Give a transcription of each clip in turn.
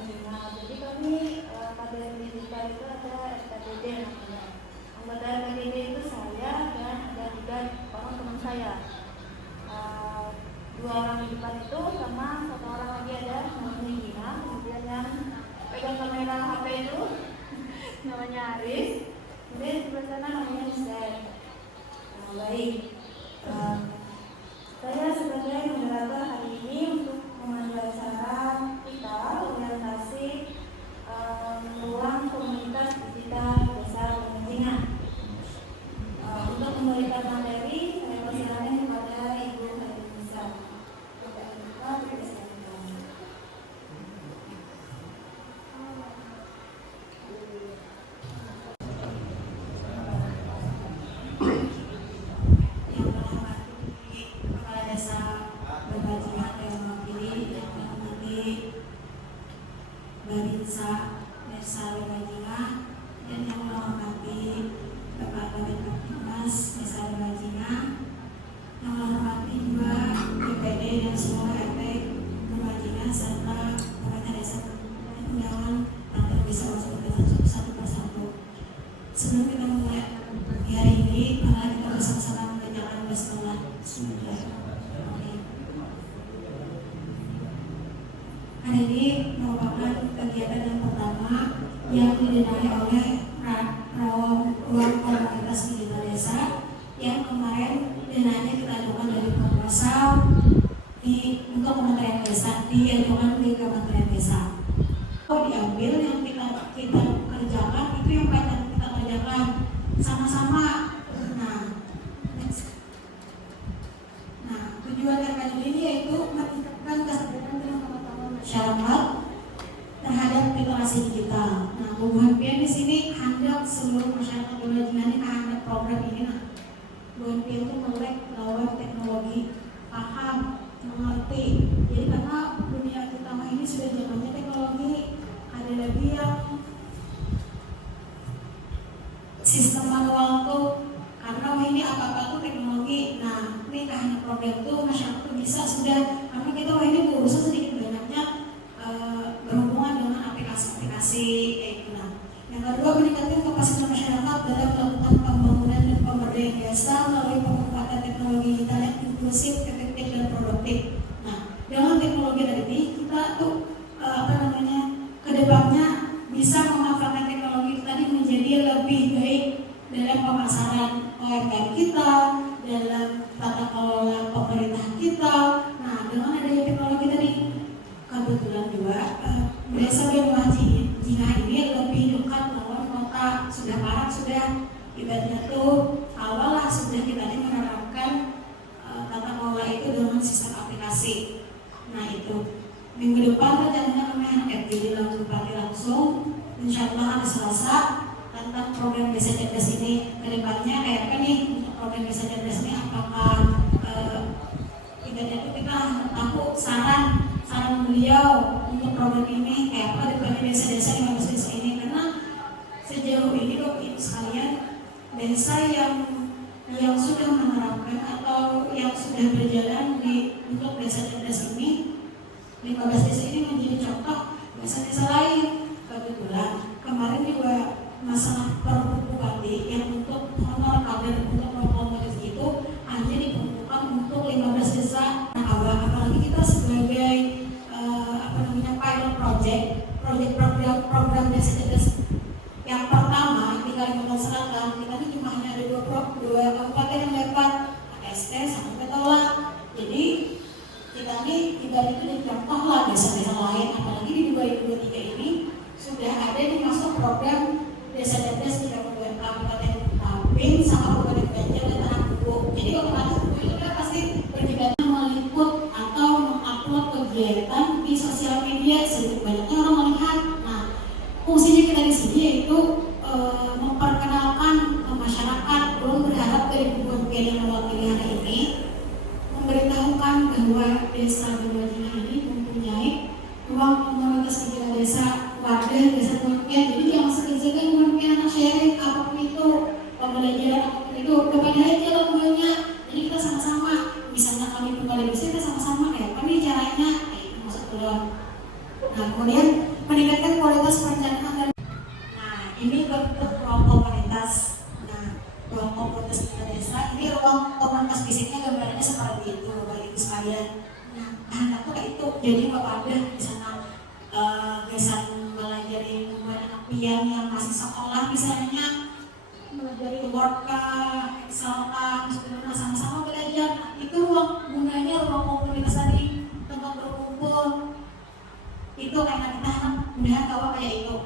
Nah, jadi kami pada pendidikan itu ada SKBD namanya. Anggota SKBD itu saya dan ada 3 orang teman saya. 2 orang di depan itu sama 1 orang lagi ada namanya Gina, kemudian yang pegang kamera HP itu namanya Aris, kemudian di sebelah sana namanya Hussein. Baik, saya sebagai moderator hari ini untuk memandu acara kita orientasi ruang komunitas digital desa Gunung. Untuk memberikan materi, saya persilakan kepada Ibu Harimisa. Babinsa Desa Lewajinga dan yang menghormati Bapak Kabid Kaptimas Desa Lewajinga, yang menghormati juga BPD dan semua RT Lewajinga serta perangkat desa dan undangan agar bisa masuk ke satu persatu. Sebelum kita mulai di hari ini, mari kita bersama-sama mengerjakan basmalah. Hari ini merupakan kegiatan yang pertama yang didanai oleh ruang komunitas digital desa yang kemarin dananya kita ajukan dari proposal untuk Kementerian Desa, diajukan di Kementerian Desa. Diambil yang kita kerjakan itu yang banyak kita kerjakan sama-sama. Nah, tujuan RKJ ini yaitu meningkatkan kesadaran dan pengetahuan masyarakat terhadap literasi digital. Nah, Bu Hanpian di sini hendak seluruh masyarakat Lewajinga ini hendak program ini. Nah, Bu Hanpian itu melek lawan teknologi, paham, mengerti. Jadi karena dunia utama ini sudah zamannya teknologi, ada lagi yang sistem manual tuh karena ini apa-apa tuh teknologi. Nah, ini hanya program tuh masyarakat tuh bisa sudah karena kita ini berusaha sedikit banyaknya berhubungan dengan aplikasi-aplikasi kayak gitu. Nah, yang kedua meningkatkan kapasitas masyarakat dalam melakukan pembangunan dan pemberdayaan desa melalui pemanfaatan teknologi digital yang inklusif, efektif dan produktif. Nah, dengan teknologi tadi ini kita tuh kedepannya bisa memanfaatkan teknologi tadi menjadi lebih baik dalam pemasaran UMKM kita, dalam tata kelola pemerintah kita. Nah, dengan adanya teknologi tadi, kebetulan juga desa Lewajinga ini lebih dekat lawan kota. Sudah parah, sudah ibaratnya tuh awal lah sudah kita ini menerapkan tata kelola itu dengan sistem aplikasi. Nah, itu minggu depan rencananya kami anak FGD langsung insya Allah hari Selasa tentang program desa cerdas ini kedepannya kayak apa nih untuk program desa cerdas ini, apakah ibaratnya kita tahu saran beliau untuk program ini kayak apa depannya desa-desa yang harus desa ini, karena sejauh ini Bapak Ibu sekalian desa yang sudah menerapkan atau yang sudah berjalan untuk desa cerdas ini 15 desa ini menjadi contoh desa-desa lain. Kebetulan kemarin juga masalah Perpu Bupati yang untuk honor kader untuk promosi itu hanya diperuntukkan untuk 15 desa. Nah, apalagi kita sebagai pilot program desa cerdas yang pertama di Kalimantan Selatan, kita ini cuma hanya ada dua kabupaten yang dapat AST sama Petola. Jadi kita ini ibarat itu jadi contoh lah desa-desa lain, apalagi di 2023 ini sudah ada di masuk program desa cerdas di Kabupaten Tapin sama Kabupaten Banjar dan Tanah Kubu. Jadi Kabupaten Kubu itu kan pasti berjibaku meliput atau mengupload kegiatan di sosial media sedikit banyaknya orang melihat. Nah, fungsinya kita di sini yaitu memperkenalkan ke masyarakat, belum berharap dari hubungan yang mewakili hari ini memberitahukan bahwa desa Lewajinga ini mempunyai ruang komunitas digital desa, wadah desa Lewajinga. Jadi yang sering-sering mungkin anak sharing apapun itu, pembelajaran apapun itu, kepada aja lombanya. Jadi kita sama-sama, misalnya kami kembali desa kita sama-sama kayak apa nih caranya, masuk keluar. Nah, kemudian meningkatkan kualitas perencanaan dan ini bentuk ruang komunitas. Ruang komunitas kita desa ini ruang komunitas fisiknya gambarnya seperti itu Bapak Ibu sekalian. Anak tuh kayak itu, jadi Bapak ada di sana biasa melajari anak pian yang masih sekolah misalnya melajari Word Excel sama-sama belajar. Itu ruang gunanya ruang komunitas tadi, tempat berkumpul. Itu kayak kita mudah kawan kayak itu.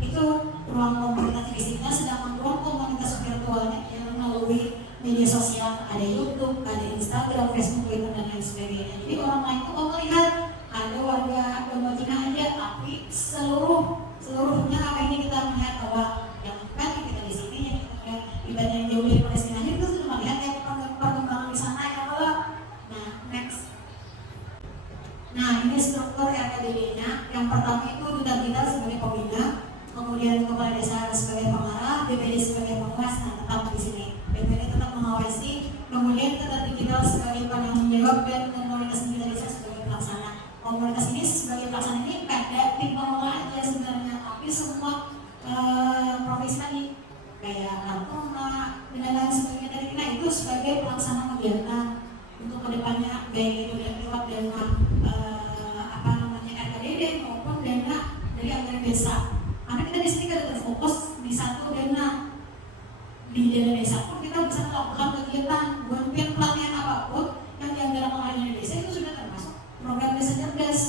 Itu ruang komunitas fisiknya, sedangkan ruang komunitas virtualnya yang melalui media sosial, ada YouTube, ada Instagram, Facebook, Twitter dan lain sebagainya. Jadi orang lain tuh melihat ada warga Cina aja, tapi seluruhnya apa ini kita melihat bahwa yang kan kita di sini yang kita ibadah yang jauh dari Palestina itu sudah melihat ya perkembangan di sana ya Allah. Next. Ini struktur RKDD-nya. Yang pertama itu duta kita sebagai pembina, kemudian kepala desa sebagai pengarah, BPD sebagai pengawas. Tetap di sini. BPD tetap mengawasi, kemudian kita digital sebagai penanggung jawab dan komunitas kita desa sebagai pelaksana. Komunitas ini sebagai pelaksana ini ada tim pengelola aja sebenarnya, tapi semua profesi tadi kayak kartona dan lain sebagainya dari kita itu sebagai pelaksana kegiatan untuk kedepannya, baik itu dari lewat dana RKDD maupun dana dari anggaran desa. Karena kita di sini kan terfokus di satu dana, di dana desa pun kita bisa melakukan kegiatan bukan pelatihan apapun yang dianggaran oleh desa itu sudah termasuk program desa cerdas.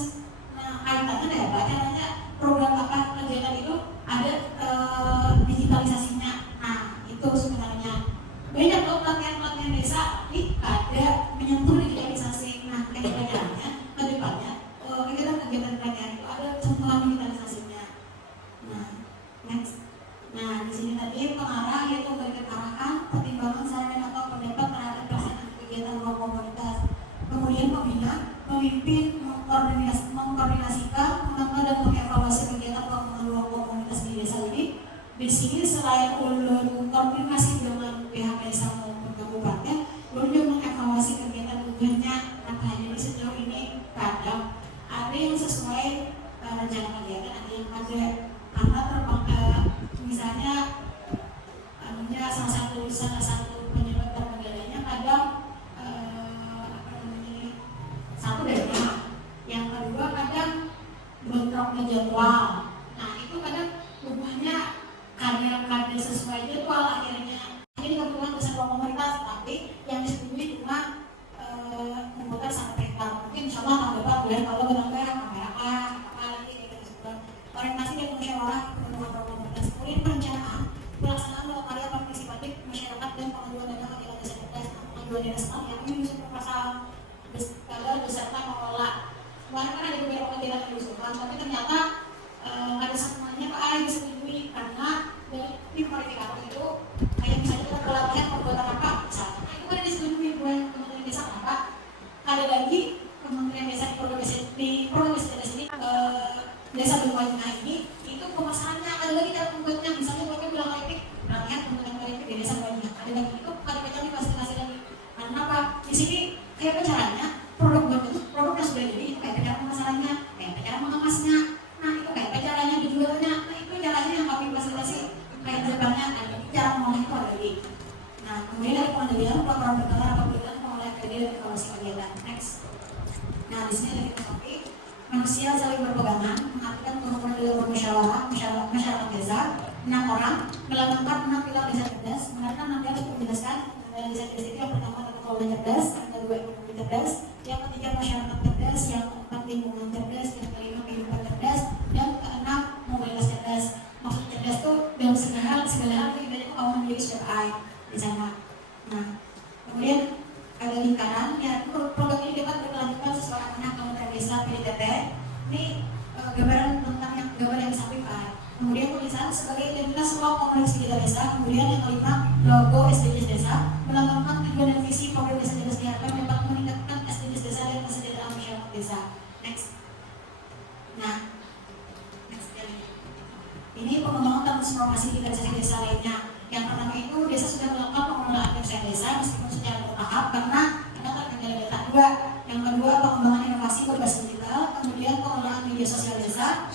Kaitannya ada apa? Caranya program apa kegiatan itu ada digitalisasinya. Itu sebenarnya banyak loh pelatihan desa, tapi ada menyentuh digitalisasi. Caranya ke depannya kegiatan pelatihan itu ada sentuhan digitalisasinya. Next. Di sini tadi pengarah yaitu memberikan arahan, pertimbangan, saran atau pendapat terhadap pelaksanaan kegiatan ruang komunitas. Kemudian pembina, memimpin, mengkoordinasikan, mengatur dan mengevaluasi kegiatan pengembangan ruang komunitas di desa ini. Di sini selain ulun koordinasi dengan pihak desa maupun kabupaten, ulun juga mengevaluasi kegiatan tujuannya. Hanya di sejauh ini kadang ada yang sesuai rencana kegiatan, ada yang ada karena misalnya salah satu penyebab terkendalanya kadang satu dana, yang kedua kadang bentroknya jadwal. Itu kadang hubungannya kader sesuai jadwal akhirnya. Jadi kebetulan besar ruang komunitas, tapi yang disetujui cuma membuat sampai hektar. Mungkin insya Allah tahun depan bulan kalau menambah kamera apa lagi kayak gitu. Orientasi dan musyawarah pertemuan ruang komunitas. Kemudian perencanaan, pelaksanaan dalam karya partisipatif masyarakat dan pengajuan dana kegiatan desa cerdas. Pengajuan dana sekalian ini bisa pasal kalau beserta mengelola. Kemarin kan ada beberapa kegiatan yang diusulkan, tapi ternyata ada semuanya Pak yang disetujui karena dari tim verifikator itu kayak misalnya kita pelatihan pembuatan apa misalnya, itu kan disetujui buat Kementerian Desa apa. Ada lagi Kementerian Desa di program desa ini desa berwajibnya ini itu pemasarannya ada lagi cara membuatnya, misalnya mereka bilang lagi pelatihan pembuatan politik di desa berwajibnya, ada lagi itu kadang-kadang difasilitasi lagi. Karena apa? Di sini kayak caranya produk yang sudah jadi itu kayak cara pemasarannya, kayak cara mengemasnya, itu kayak caranya dijualnya, itu caranya yang kami fasilitasi kayak depannya ada cara mengolah itu ada lagi. Kemudian dari pengendalian program berkala apabila mengolah KD dan evaluasi kegiatan. Next. Di sini ada kita topik manusia saling berpegangan, mengartikan kerukunan dalam bermusyawarah masyarakat desa. 6 orang melakukan 6 pilar desa cerdas. Menarikkan nanti harus menjelaskan dari desa cerdas itu yang pertama adalah kelola cerdas, yang kedua ekonomi cerdas, yang ketiga masyarakat cerdas, yang keempat lingkungan cerdas, yang kelima kehidupan cerdas, dan keenam mobilitas cerdas. Maksud cerdas itu dalam segala hal ibaratnya kawan menjadi sudah baik di sana. Kemudian ada lingkaran, ya program ini dapat berkelanjutan sesuai amanah Kementerian Desa PDTT. Ini gambar yang disampaikan. Kemudian tulisan sebagai identitas ruang komunitas kita desa. Kemudian yang kelima logo SDGs desa, melambangkan tujuan dan visi program desa cerdas diharapkan dapat meningkatkan SDGs desa dan kesejahteraan masyarakat desa. Next. Ini pengembangan transformasi di desa lainnya. Yang pertama itu desa sudah melakukan pengelolaan desa meskipun secara bertahap karena ada terkendala data juga. Yang kedua pengembangan inovasi berbasis digital, kemudian pengelolaan media sosial desa,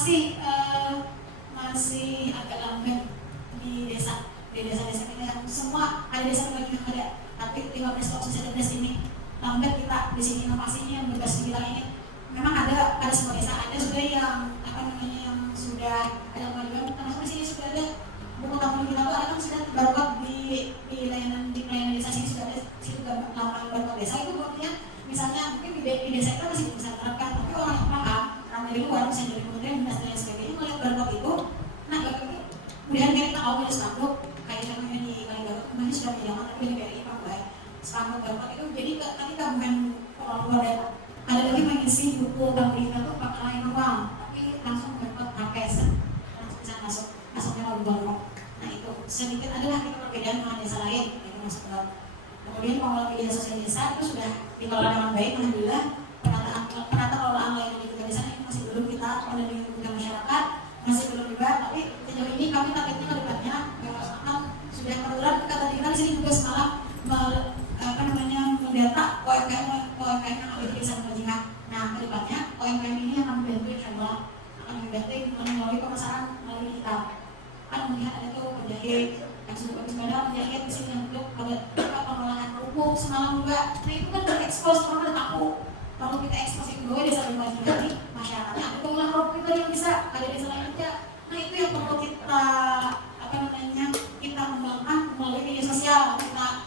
masih agak lambat di desa ini yang semua ada desa bagi yang ada, tapi 15 ini lambat kita di sini inovasinya yang berbasis bilang ini. Memang ada semua desa, ada sudah yang yang sudah ada kemajuan, termasuk di sini sudah ada buku tamu kita tuh ada sudah barcode di layanan desa sini sudah ada situ lapangan barcode desa itu buatnya. Misalnya mungkin di desa itu masih bisa diterapkan, tapi orang yang paham, ramai dari luar, misalnya dari kementerian dinas dan sebagainya melihat barcode itu, nah barcode itu kemudian kita tahu ada spanduk kayak contohnya di Kaligawe kemarin sudah menjalankan tapi di BRI Papua spanduk barcode itu, jadi ketika bukan orang luar datang ada lagi mengisi buku tamu kita tuh pakai lain uang, tapi langsung barcode pakai langsung bisa masuknya lalu barcode. Nah itu sedikit adalah kita perbedaan dengan desa lain itu masuk ke. Kemudian pengelola media sosial desa itu sudah dikelola dengan baik, alhamdulillah. Penata kelolaan layanan di desa ini masih belum kita dengan masyarakat, masih belum juga. Tapi sejauh ini kami targetnya ke depannya sudah kebetulan kata kita di sini juga semalam mendata UMKM yang ada di desa Bajingan. Nah ke depannya UMKM ini akan membantu insyaallah akan membantu melalui pemasaran melalui kita. Kan melihat ada tuh penjahit yang sudah bersedia menjahit di sini untuk pengolahan kerupuk semalam juga. Nah itu kan terekspos, orang udah tahu. Kalau kita ekspos itu dua desa Bajingan ini masyarakatnya ada pengolahan kerupuk itu yang bisa ada desa lain aja. Nah itu yang perlu kita kita kembangkan melalui media sosial,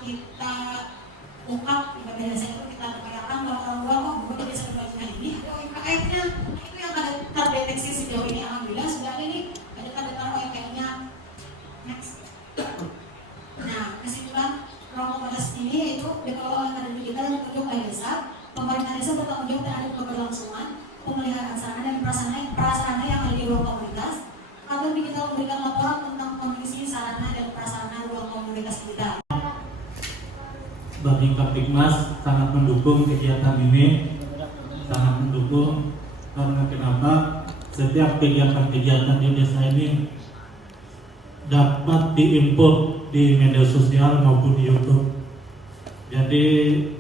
kita ungkap di media desa itu, kita upayakan bahwa orang luar bahwa di desa Bajingan ini ada UMKM-nya. Nah itu yang terdeteksi sejauh ini, alhamdulillah sudah ada nih ada tanda-tanda UMKM-nya. Next. Nah kesimpulan Romo-Modas ini itu dikelola oleh kader digital yang berkunjung ke desa. Pemerintah desa bertanggung jawab terhadap keberlangsungan pemeliharaan sarana dan prasarana yang ada di ruang komunitas. Kader digital memberikan laporan tentang kondisi sarana dan prasarana ruang komunitas kita. Bagi Kaptikmas sangat mendukung kegiatan ini, sangat mendukung karena kenapa? Setiap kegiatan-kegiatan di desa ini dapat diinput di media sosial maupun di YouTube. Jadi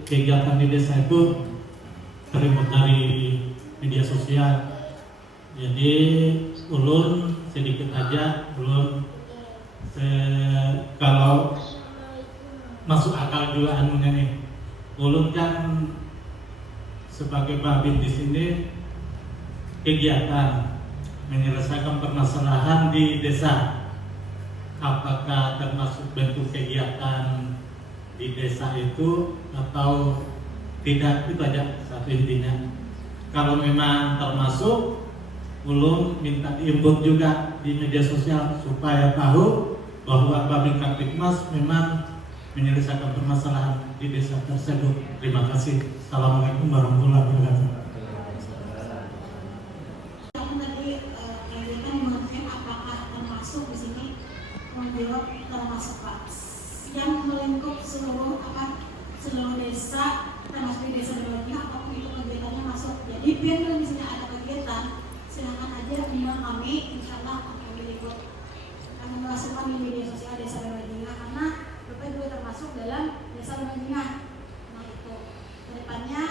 kegiatan di desa itu terinput dari media sosial. Jadi ulun sedikit aja, ulun kalau masuk akal juga anunya nih. Ulun kan sebagai babin di sini kegiatan menyelesaikan permasalahan di desa. Apakah termasuk bentuk kegiatan di desa itu atau tidak, itu aja satu intinya. Kalau memang termasuk, ulun minta diinput juga di media sosial supaya tahu bahwa Babin Kaptikmas memang menyelesaikan permasalahan di desa tersebut. Terima kasih. Assalamualaikum warahmatullahi wabarakatuh. Menjawab termasuk Pak yang melingkup seluruh desa, termasuk di desa Bajingan apapun itu kegiatannya masuk. Jadi biar di sini ada kegiatan, silakan aja email kami, insyaallah kami ikut kami memasukkan di media sosial desa Bajingan karena Bapak juga termasuk dalam desa Bajingan. Nah itu kedepannya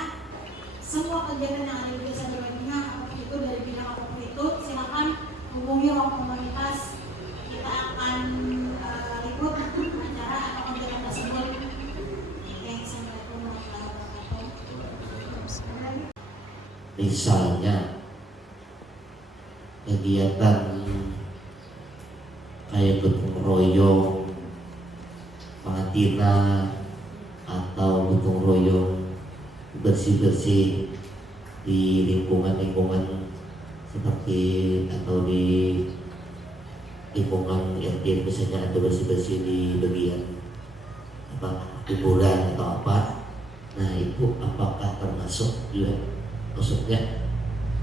semua kegiatan yang ada di desa Bajingan apapun itu dari bidang apapun itu silakan hubungi ruang komunitas. Kita akan ikut acara atau kegiatan tersebut. Misalnya kegiatan kayak gotong royong Patina atau gotong royong bersih-bersih di lingkungan seperti atau di lingkungan RT misalnya ada bersih-bersih di bagian kuburan atau apa. Nah itu apakah termasuk juga maksudnya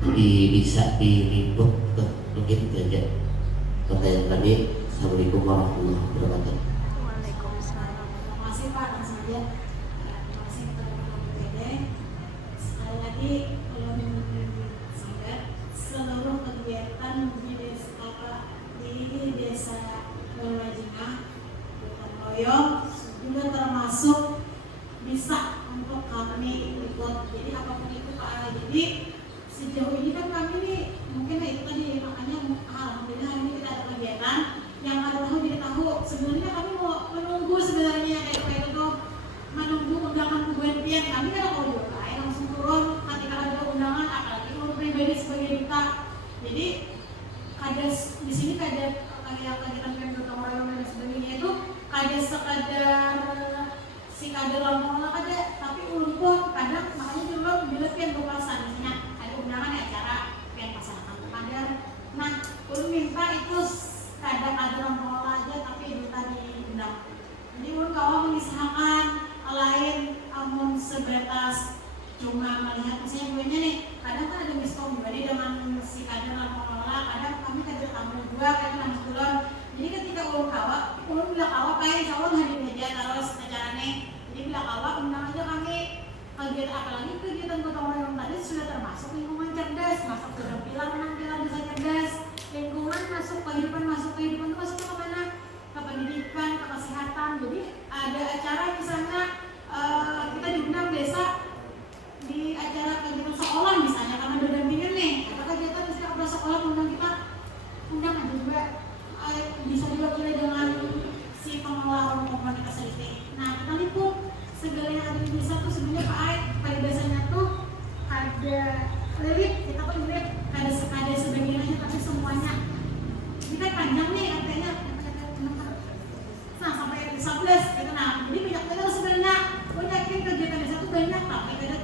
bisa diliput ke mungkin aja pertanyaan tadi. Assalamualaikum warahmatullahi wabarakatuh. Waalaikumsalam. Terima kasih Pak langsung aja. Terima kasih kepada Pak Bupede. Sekali lagi seluruh kegiatan di desa Bajingan gotong royong juga termasuk bisa untuk kami ikut. Jadi apapun itu Pak. Jadi sejauh ini kan kami nih mungkin itu tadi Jadi kades di sini kayak kegiatan gotong royong dan sebagainya itu kades sekadar si kader lompong kada, tapi ulun pun kadang makanya dulu bila pian berpasan misalnya ada undangan acara pian pasangan kader. Nah, ulun minta itu kadang kader lompong aja tapi itu tadi diundang. Jadi ulun kawan mengisahkan lain amun sebatas cuma melihat misalnya gue nih kadang kan ada miskom pribadi dengan si kader lompong kadang kami kader tamu dua kadang nama kulon. Jadi ketika ulun bila kawa kayak insya Allah hari meja terus acaranya. Jadi bila kawa undang aja kami kegiatan apalagi kegiatan gotong royong tadi sudah termasuk lingkungan cerdas, masuk ke dalam pilar desa cerdas, lingkungan masuk kehidupan itu masuk ke mana? Ke pendidikan, ke kesehatan. Jadi ada acara misalnya kita diundang desa di acara kegiatan sekolah misalnya karena ada dampingan nih atau kegiatan misalnya sekolah undang aja juga bisa diwakili dengan si pengelola komunitas ini. Nah, kita liput segala yang ada di desa tuh sebenarnya Pak Aik pada dasarnya tuh ada lilit, kita tuh lilit ada sebagian aja tapi semuanya kita panjang nih artinya nah sampai 11 gitu. Nah, jadi banyak banget sebenarnya yakin kegiatan desa tuh banyak tapi ada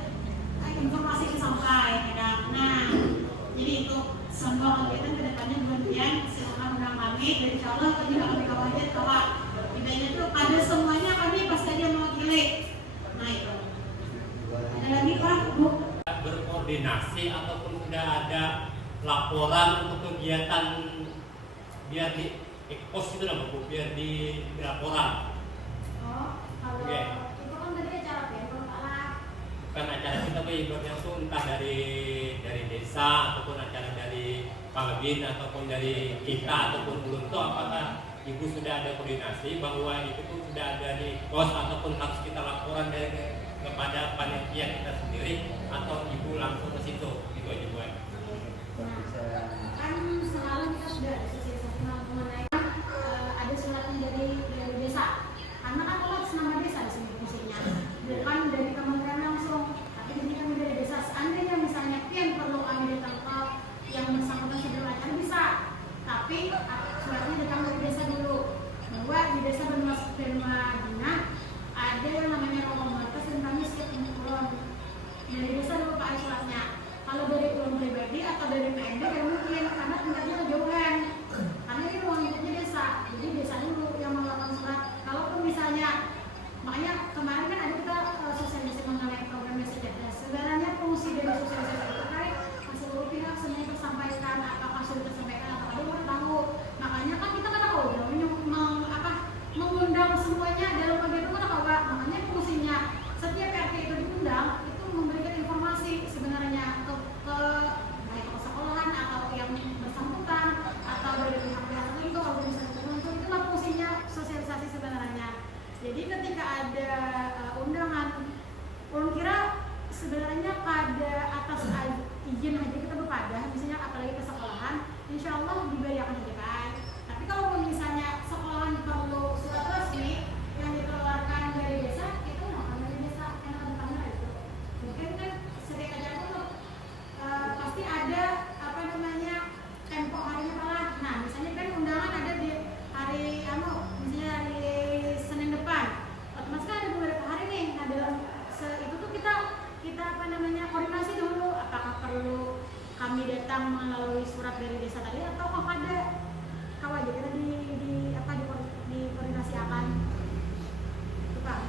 informasi yang sampai kadang. Nah, jadi itu semua kegiatan kedepannya demikian silakan undang kami dan insya Allah kami kami kawajan kawan bedanya tuh ada semuanya kami pasti aja mewakili. Nah itu ada lagi Pak Bu berkoordinasi ataupun sudah ada laporan untuk kegiatan biar di ekspos itu lah Bu biar di laporan. Oh kalau itu kan tadi acara bentuk Kan acara kita ibaratnya tuh entah dari desa ataupun acara dari Pangabin ataupun dari kita ataupun belum tuh apakah Ibu sudah ada koordinasi bahwa itu tuh sudah ada di pos ataupun harus kita laporan dari kepada panitia kita sendiri atau Ibu langsung ke situ gitu aja Bu. Nah, kan semalam kita sudah ada sosialisasi mengenai ada suratnya dari desa karena kan kalau nama desa di sini fungsinya bukan dari kementerian langsung tapi ini kami dari desa. Seandainya misalnya pian perlu kami datang ke yang bersangkutan sebelum acara bisa, tapi suratnya datang dari desa dulu bahwa di desa Madinah ada yang namanya komunitas dan kami siap mengumpulkan dari desa dulu Pak suratnya. Kalau dari ulun pribadi atau dari PND ya mungkin karena tingkatnya kejauhan karena ini ruang lingkupnya desa, jadi desa dulu yang melakukan surat. Kalaupun misalnya makanya kemarin kan ada kita sosialisasi mengenai program desa cerdas. Sebenarnya fungsi dari sosialisasi itu kan seluruh pihak semuanya tersampaikan apakah sudah tersampaikan atau ada orang tahu. Makanya kan kita kan tahu mengundang semuanya dalam kegiatan kan tahu. Makanya fungsinya setiap RT itu diundang itu memberikan informasi sebenarnya ke baik ke sekolahan atau yang bersangkutan atau dari pihak-pihak tertentu organisasi tertentu. Itulah fungsinya sosialisasi sebenarnya. Jadi ketika ada undangan, orang kira sebenarnya pada atas izin aja kita berpadah, misalnya apalagi ke sekolahan, insya Allah dibayarkan aja kan. Tapi kalau misalnya sekolahan perlu surat resmi yang dikeluarkan dari desa, itu bukan dari desa yang ada kamera itu. Mungkin kan setiap acara itu pasti ada tempo harinya kalah. Nah, misalnya kan undangan ada di hari misalnya hari Senin depan. Otomatis kan ada beberapa hari nih. Nah, dalam itu tuh kita koordinasi dulu apakah perlu kami datang melalui surat dari desa tadi atau ada aja kita di koordinasi akan itu Pak.